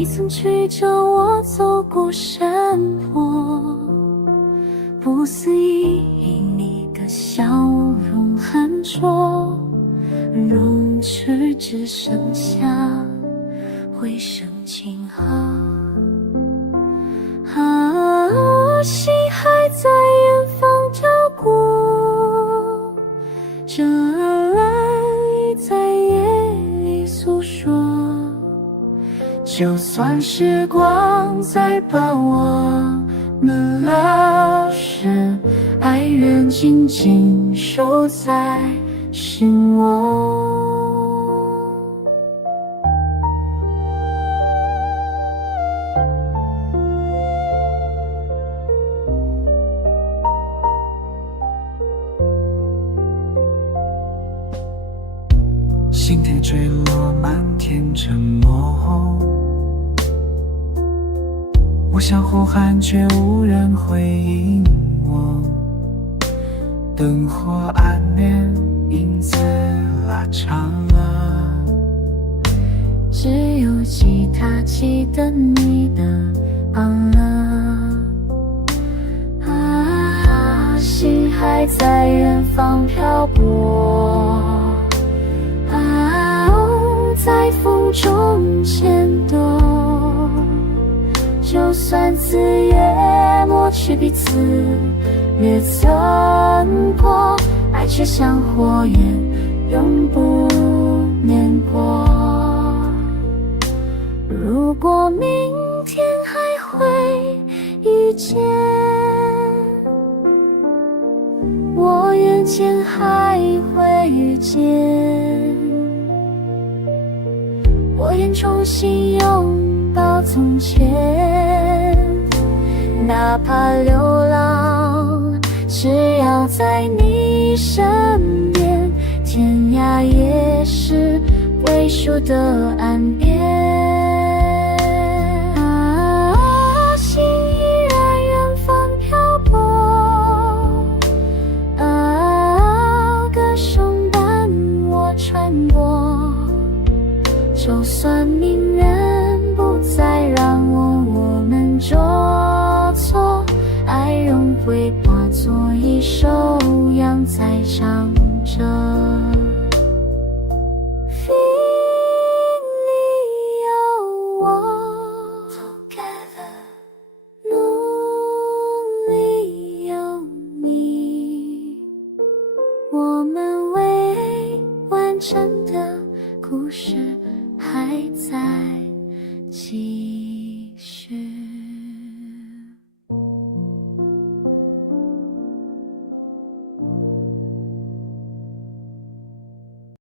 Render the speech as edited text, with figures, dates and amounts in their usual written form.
你曾驱着我走过山坡，不思议你的笑容含着，容齿只剩下回声轻和。心还在远方照顾，这爱在夜里诉说。就算时光再把我们老逝，爱愿紧紧守在心窝。星铁坠落，满天沉默，我想呼喊，却无人回应我。灯火暗灭，影子拉长了，只有吉他记得你的安乐。心还在远方漂泊，在风中牵动。就算字也抹去彼此也曾过，爱却像火焰永不粘过。如果明天还会遇见，我愿见还会遇见，我愿重新拥抱从前。哪怕流浪，只要在你身边，天涯也是归属的岸边。心依然远方漂泊，歌声伴我穿过。就算命运不再让我们交错，爱仍会化作一首扬在唱着。